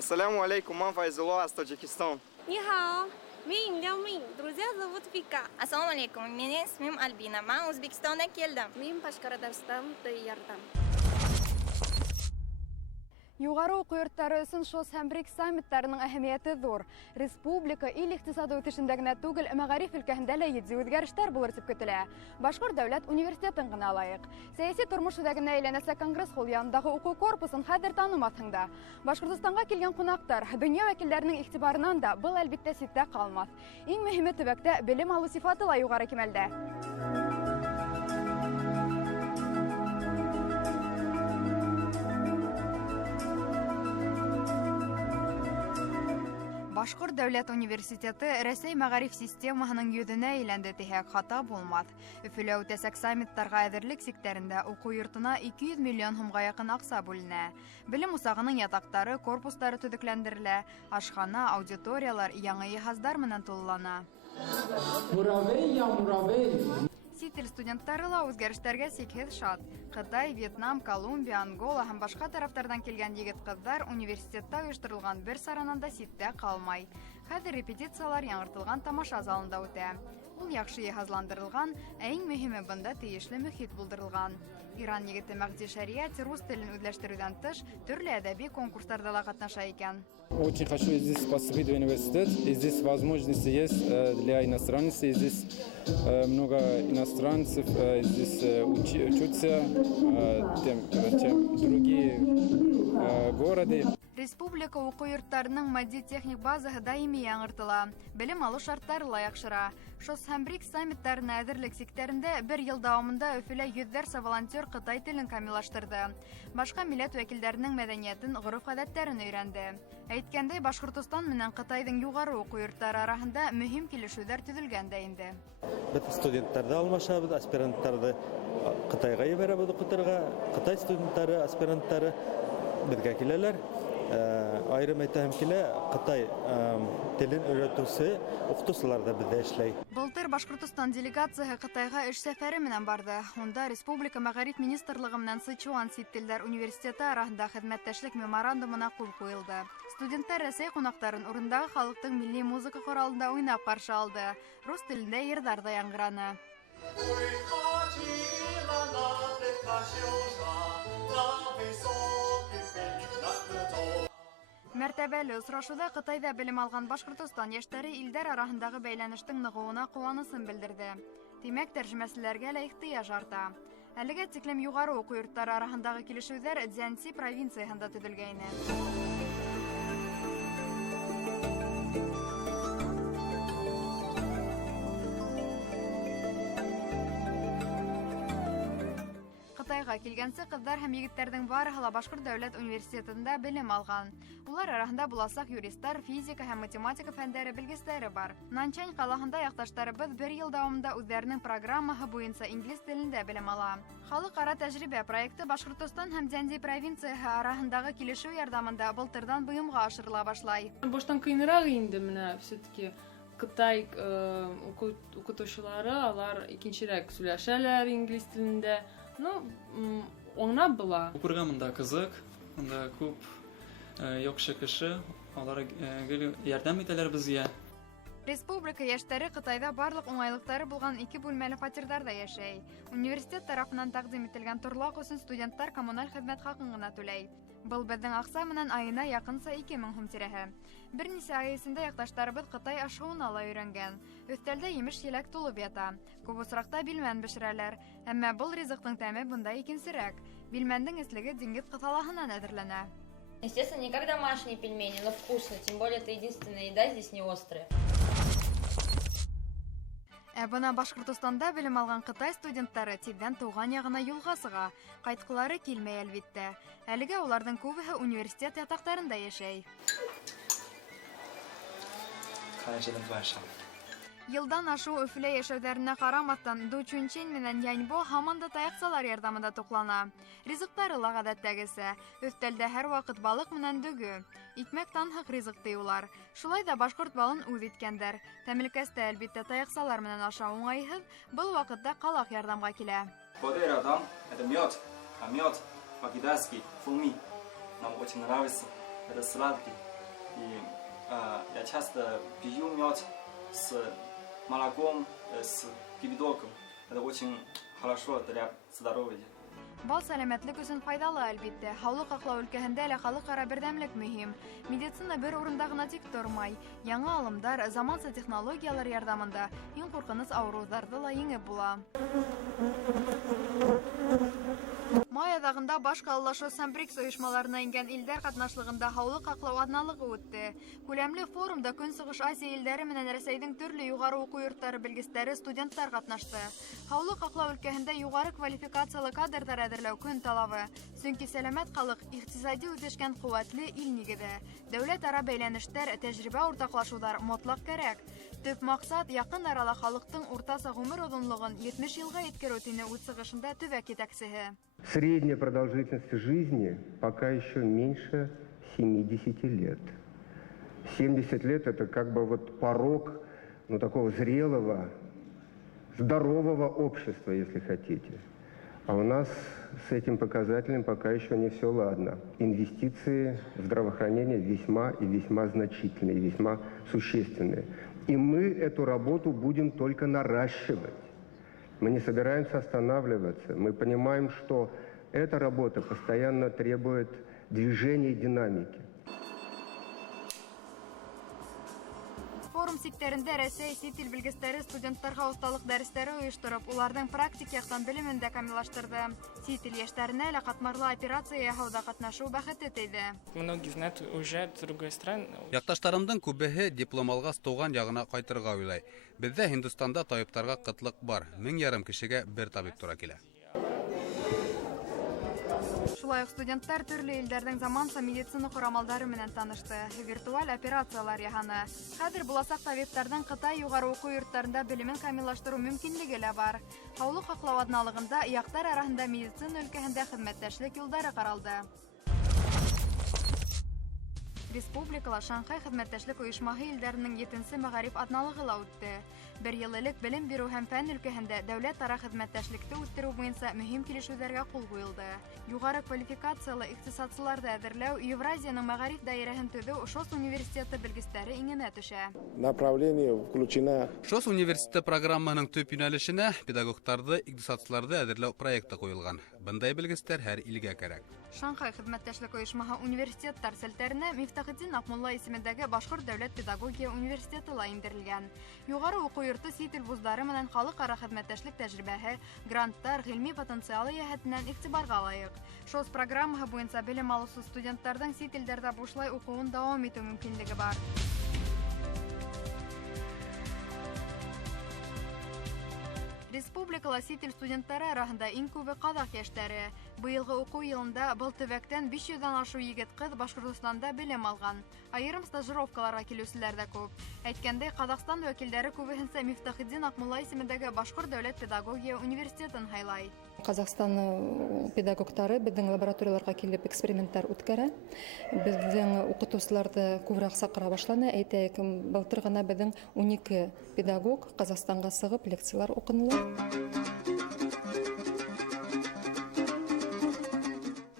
Ассаляму алейкум, мам Файзулла из Таджикистана. 你好，men Ляумин, друзья зовут Вика. Assalomu alaykum. Mening ismim Albina. Men O'zbekistondan keldim. Men Башкортостан tayyordim. Югары уку йорттары өчен ШОС һәм БРИКС саммитларының әһәмияте зур. Республика ил икътисады үсешендә генә түгел, мәгариф өлкәһендә лә җитди үзгәрешләр булыр дип көтелә. Башкорт дәүләт университетын гына алайык. Сәяси тормыш үзәгенә әйләнәсә Конгресс холл янындагы уку корпусын хәзер танымассың да. Башкортстанга килгән кунаклар, дөнья вәкилләренең игътибарыннан да был әлбиттә ситтә калмас. Иң мөһиме төбәктә белем алу сифаты ла югары кимәлдә. Башкорт дәүләт университеты Рәсәй мәгариф системаһының йөҙөнә әйләнде тиһәк хата булмаҫ. Өфөлә үтәсәк саммиттарға әҙерлек сиктәрендә уку йортона 200 миллион һумга яҡын аҡса бүленә. Белем усағының ятаҡтары, корпустары төҙөкләндерелә, ашхана, аудиториялар, яңы йыһаздар менән тулылана. Сит ил студенттары ла үзгәрештәргә сикһеҙ шат. Ҡытай, Вьетнам, Колумбия, Ангола һәм башҡа тарафтарҙан килгән егет-ҡыҙҙар университетта ойошторолған бер саранан да ситтә ҡалмай. Хәҙер репетициялар яңыртылған тамаша залында үтә. Ул яҡшы йыһазландырылған, ә иң мөһиме бында тейешле мөхит булдырылған. Иран егете Мәғди Шәриәт рус телен үҙләштереүҙән тыш төрлө әҙәби конкурстарда ла ҡатнаша икән. Очень хочу здесь поступить в университет, и здесь возможности есть для иностранцев, и здесь много иностранцев, здесь учатся, чем другие города. Республика уку йорттарының матди-техник базаһы даими яңыртыла. Белем алу шарттары ла яҡшыра. ШОС һәм БРИКС саммиттарына әҙерлек сиктәрендә бер йыл дауамында Өфөлә йөҙҙәрсә волонтер Ҡытай телен камиллаштырҙы. Башҡа милләт вәкилдәренең мәҙәниәтен, ғөрөф-ғәҙәттәрен өйрәнде. Әйткәндәй, Башҡортостан менән Ҡытайҙың юғары уку йорттары араһында мөһим килешеүҙәр төҙөлгән дә инде. Беҙ студенттарҙы алмашабыҙ, аспиранттарҙы Ҡытайға ебәрәбеҙ уҡытырға. Ҡытай студенттары, аспиранттары беҙгә киләләр. Айрым әйтәһем килә, Ҡытай телен өйрәтеүсе уҡытыусылар да беҙҙә эшләй. Былтыр Башҡортостан делегацияһы Ҡытайға эш сәфәре менән барды. Унда Республика мәғариф министрлығы менән Сычуан сит телдәр университеты араһында хеҙмәттәшлек меморандумына ҡул ҡуйылды. Студенттар Рәсәй ҡунаҡтарын урындағы халыҡтың милли музыка ҡоралында уйнап ҡаршы алды. Рус телендә йырҙар да яңғыраны. Мәртәбәле осрашыуҙа Ҡытайҙа белем алған Башҡортостан йәштәре илдәр араһындағы бәйләнештең нығыуына ҡыуанысын белдерҙе. Тимәк, тәржемәселәргә лә ихтыяж арта. Әлегә тиклем юғары уку йорттары араһындағы килешеүҙәр Цзянси провинцияһында төҙөлгәйне. Ҡытайға килгәнсе ҡыҙҙар һәм егеттәрҙең барыһы ла Башҡорт дәүләт университетында белем алған. Улар араһында буласаҡ юристтар, физика һәм математика фәндәре белгестәре бар. Нанчань ҡалаһында яҡташтарыбыҙ бер йыл дауамында үҙҙәренең программаһы буйынса инглиз телендә белем ала. Халыҡ-ара тәжрибә проекты Башҡортостан һәм Цзянси провинцияһы араһындағы килешеү ярҙамында былтырҙан быйымға ашырыла башлай. Баштан ҡыйыныраҡ инде менә все-таки Ҡытай уҡытыусылары, алар икенсерәк сөйләшәләр инглиз телендә. Оңнап була. Программында кызык, анда күп яҡшы кеше, алар ярдәм итәләр безгә. Республика йәштәре Ҡытайҙа барлыҡ уңайлыҡтары булған 2 бүлмәле фатирҙарҙа йәшәй. Университет тарафынан тәҡдим ителгән торлаҡ өсөн студенттар коммуналь хеҙмәт хаҡын гына түләй. Был беҙҙең аҡса менән айына яҡынса 2000 һум тирәһе. Бер нисә ай эсендә яҡташтарыбыҙ Ҡытай ашауына ла өйрәнгән. Өҫтәлдә емеш-еләк тулып ята. Күп осраҡта билмән бешерәләр. Әммә был ризыҡтың тәме бында икенсерәк. Билмәндең эслеге диңгеҙ ҡыҫалаһынан әҙерләнә. Естественно, не как домашние пельмени, но вкусно. Тем более, это единственная еда здесь не острая. Ә бына Башҡортостанда белем алған Ҡытай студенттары тиҙҙән тыуған яғына юлға сыға. Ҡайтҡылары килмәй, әлбиттә. Әлегә уларҙың күбеһе университет ятаҡтарында йәшәй. Йылдан ашу Өфөлә йәшәүҙәренә ҡарамаҫтан, Ду Чунчень менән Яньбо һаман да таяҡсалар ярҙамында туҡлана. Ризыҡтары ла ғәҙәттәгесә. Өҫтәлдә һәр ваҡыт балыҡ менән дөгө. Икмәк танһыҡ ризыҡ тиюлар. Шулай да башҡорт балын үҙ иткәндәр. Тәмлекәстә, әлбиттә, таяҡсалар менән ашау уңайһыҙ, был ваҡытта ҡалаҡ ярҙамға килә. Это мед, а мед по-китайски фуми. Нам очень нравится. Это сладкий. И я часто пью мед с молоком, с кипятком. Это очень хорошо для здоровья. Бал сәламәтлек өсөн файдалы әлбиттә. Һаулык аклау өлкәһендә лә халыкара бердәмлек мөһим. Медицина бер урында гына тик тормай. Яңа алымдар, заманча технологиялар ярдәмендә иң куркыныс авыруларны ла еңеп була. Май айдагында баш каллашу БРИКС оешмаларына ингән илдәр катнашлыгында һаулык аклау атналыгы үтте. Күләмле форумда Көнчыгыш Азия илләре менән Рәсәйнең төрле югары уку йортлары белгечләре, студентлар катнашты. Һаулык аклау өлкәһендә югары квалификациялы кадрдар әзерләү көн талабы. Чөнки сәламәт халык икътисади үсешкән куәтле ил нигезе. Дәүләт-ара бәйләнештәр, тәҗрибә уртаклашулар мотлак кирәк. Төп максат якын арала халыктың уртача гомер озынлыгын 70 елга yetkерү тине үсешендә төбәк итәкчесе. Средняя продолжительность жизни пока еще меньше 70 лет. 70 лет это как бы вот порог такого зрелого, здорового общества, если хотите. А у нас с этим показателем пока еще не все ладно. Инвестиции в здравоохранение весьма и весьма значительные, весьма существенные. И мы эту работу будем только наращивать. Мы не собираемся останавливаться. Мы понимаем, что эта работа постоянно требует движения и динамики. Форум сиктерендә Рәсәй сит ил белгечләре студентларга усталык дәресләре оештырып, уларның практик яктан белемен дә камиллаштырды. Сит ил яшьләренә лә катмарлы операция яһауда катнашу бәхете тейде. Многие знают уже с другой стороны. Якташтарымдың күбеһе диплом алгач туган ягына кайтырга уйлай. Бездә Һиндстанда табибларга кытлык бар. 1200 кешегә бер табиб тура килә. Шулай ук студентлар төрле илләрнең заманча медицина корамалдары менән танышты. Виртуаль операциялар яһаны. Хәзер буласак табибларның Кытай югары уку йортларында белемен камиллаштыру мөмкинлеге лә бар. Һаулык аклау атналыгында яктар арасында медицина өлкәһендә хезмәттәшлек юлдары каралды. Республикала Шанхай хезмәттәшлек оешмасы илләренең 7нче мәгариф атналыгы ла үтте. Бер ел элек белем бирү һәм фән өлкәһендә дәүләт-ара хезмәттәшлекне үстерү буенча мөһим килешүләргә кул куелды. Югары квалификациялы икътисадчыларны әзерләү, Евразияның мәгариф даирәһен төзү ШОС университеты белгечләре иңенә төшә. Направление включено. ШОС университеты программаның төп юнәлешенә педагогтарды, икътисадчыларны әзерләү проекты куелган. Бындай белгечләр һәр илгә кирәк. Шанхай хезмәттәшлек оешмасы университеттар селтәренә Мифтахетдин Акмулла исемендәге Башкорт дәүләт педагогия университеты ла индерелгән. Югары уку йорты сит ил вузлары менән халыкара хезмәттәшлек тәҗрибәһе, гранттар, гыйльми потенциалы яһәтеннән игътибарга лаек. ШОС программасы буенча белем алучы студентларның сит илләрдә бушлай укуын дәвам итү мөмкинлеге бар. Республикала сит ил студентлары арасында иң күбе кадак яшьләре. Быелгы уку елында был төбәктән 500-дан ашу егет-кыз Башкортстанда белем алган. Айрым стажировкаларга килүчеләр дә күп. Әйткәндәй, Казакстан вәкилләре күбесенчә Мифтахетдин Акмулла исемендәге Башкорт дәүләт педагогия университетын хайлай. Казакстан педагогтары безнең лабораторияларга килеп эксперименттар үткәрә. Безнең укытучыларны күбрәк сакыра башлана. Әйтәйек, былтыр гына безнең 12 педагог Казакстанга сыгып лекциялар укыдылар.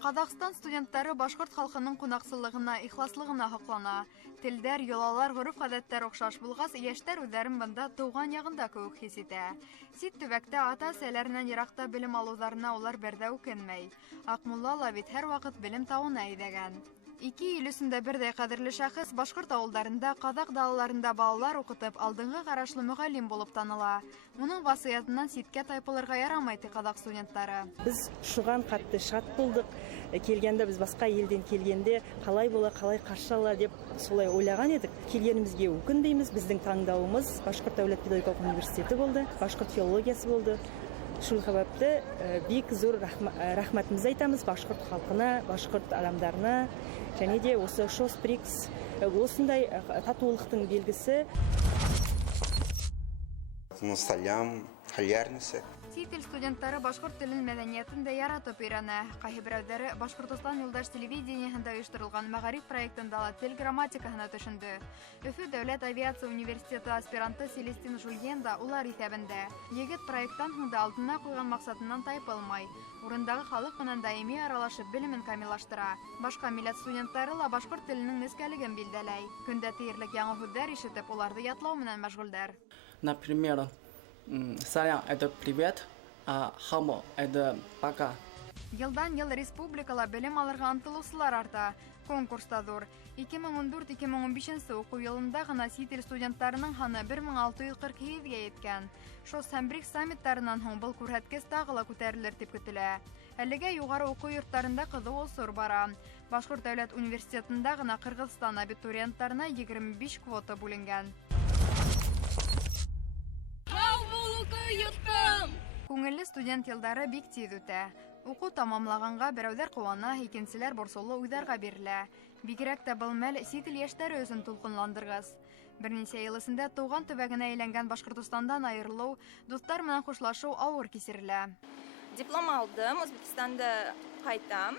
Казакстан студентлары башкорт халкының кунакчылыгына, ихласлыгына хаклана. Телдәр, йолалар, гореф-гадәттәр охшаш булгас, яшьләр үзләрен монда туган ягында кебек хис итә. Сит төбәктә ата-әсәләреннән еракта белем алуларына улар бердә үкенмәй. Акмулла ла бит һәр вакыт белем табуна әйдәгән. 2 ел эчендә бердәй кадерле шәхес башкорт авылларында, казак далаларында балалар укытып, алдынгы карашлы мөгаллим булып таныла. Уның васыятыннан ситкә тайпылырга ярамый ди казак студентлары. Без шуган катты шат булдык. Келгәндә без башка елдән келгәндә калай була, калай каршы ала дип солай уйлаган идек. Келгәнебезгә үкин дейбез. Безнең таңдавыбыз Башкорт дәүләт педагогик университеты булды, башкорт филологиясе булды. Шул сәбәпле бик зур рәхмәтебезне әйтәбез башкорт халкына, башкорт адамдарына, және де осы ШОС БРИКС осындай татулыктың белгесе. Мусталям, халярнисе. Сит ил студенттары башкорт телен мәдәниятен дә яратып өйрәнә. Кайһы берәүләре Башкортстан юлдаш телевидениеһендә оештырылган мәгариф проектында ла тел грамматикаһына төшенде. Өфө дәүләт авиация университеты аспиранты Селестин Жульен да улар исәбендә. Егет проекттан һуң да алдына куйган максатыннан тайпылмай. Урындагы халык менән даими аралашып белемен камиллаштыра. Башка милләт студентлары ла башкорт теленең нескәлеген билдәләй. Көндә тиерлек яңа һүзләр ишетеп, уларны ятлау менән мәшгульдәр. Например, «Сарян» — это «привет», а «хамо» — это «пока». Елдан-ел республикала белем алырга ынтылыусылар арта. Конкурста зур. 2014-2015 уку елында гына сит ил студентларының һаны 1647-гә еткән. Шос һәм БРИКС саммиттарынан һуң был күрһәткес тагы ла күтәрелер дип көтелә. Әлегә югары уку йортларында кызу осур бара. Башкорт дәүләт университетында гына Кыргызстан абитуриентларына 25 квота бүленгән. Күңелле студент елдары бик тиз үтә. Уку тамамлаганга берәүләр куана, икенчеләр борсолы уйдарға бирелә. Бигрәк тә был мәл сит ил яшьләре өчен тулкынландыргыс. Берничә ел эчендә туган төбәгенә әйләнгән Башкортстандан айырылу, дуслар менән хушлашу авыр кисерелә. Диплом алдым, Өзбекстанда кайтам.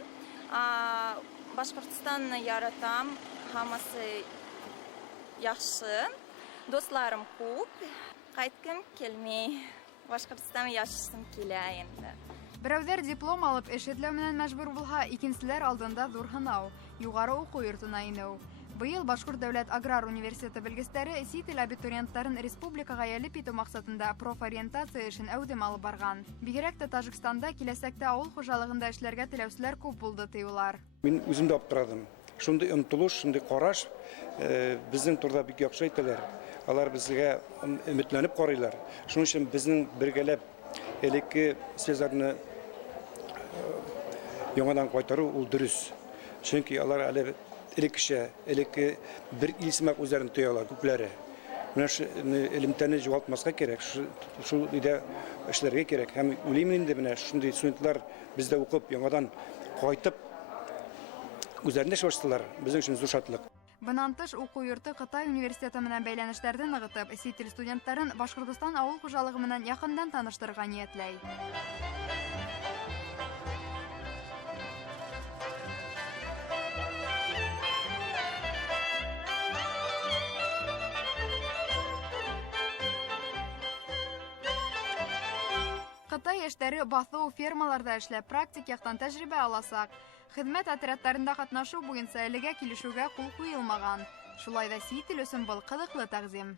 Башкортстанны яратам, хамасы яхшы. Дусларым күп. Кайткым килмей. Башкортстан яшәсем килә инде. Берәүләр диплом алып эш эзләү менән мәҗбүр булһа, икенчеләр алдында зур һынау, югары уку йортына инеү. Быел Башкорт дәүләт аграр университеты белгечләре сит ил абитуриентларын республикага ялеп итү максатында профориентация эшен әүдем алып барган. Бигрәк тә Тажикстанда киләсәктә авыл хуҗалыгында эшләргә теләүчеләр күп булды тыюлар. Мин үзем дә аптырадым. Шундый ынтылыш, шундый караш безнең турда бик яхшы әйтәләр. Алар безгә өметләнеп карыйлар. Шуның өчен безнең бергәләп элекке сүзләрне яңадан кайтару ул дөрес. Чөнки алар әле элеккечә, элекке бер илсмәк үзләрен тоялар күпләре. Менә шу элемтәне җуалтмаска кирәк, шул идә эшләргә кирәк. Һәм уйлыйм инде менә шундый студентлар бездә укып, яңадан кайтып үзләренә эшләштеләр. Безнең өчен зур шатлык. Бынан тыш уку йорты Кытай университеты менән бәйләнешләрне ныгытып, сит ил студентларын Башкортстан авыл хуҗалыгы менән якындан таныштырырга ниятләй. Кытай яшьләре баҫыу фермаларда эшләп, практик яктан тәҗрибә аласак. Хезмәт отрядтарында катнашу буенча әлегә килешүгә кул куелмаган. Шулай да сит ил өчен был кызыклы тәкъдим.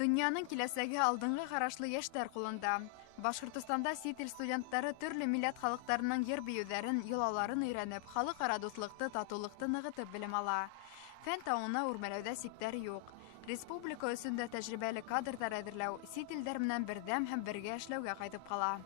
Дөньяның киләсәге алдыңгы карашлы яшьләр кулында. Башкортстанда сит ил студентлары төрле милләт халыкларының йыр-биюләрен, йолаларын өйрәнеп, халыкара дуслыкты, татулыкты ныгытып белем ала. Фән тауына үрмәләүдә сиктәр юк. Республика өчен дә тәҗрибәле кадрдар әзерләү, сит илдәр менән бердәм һәм бергә эшләүгә кайтып кала.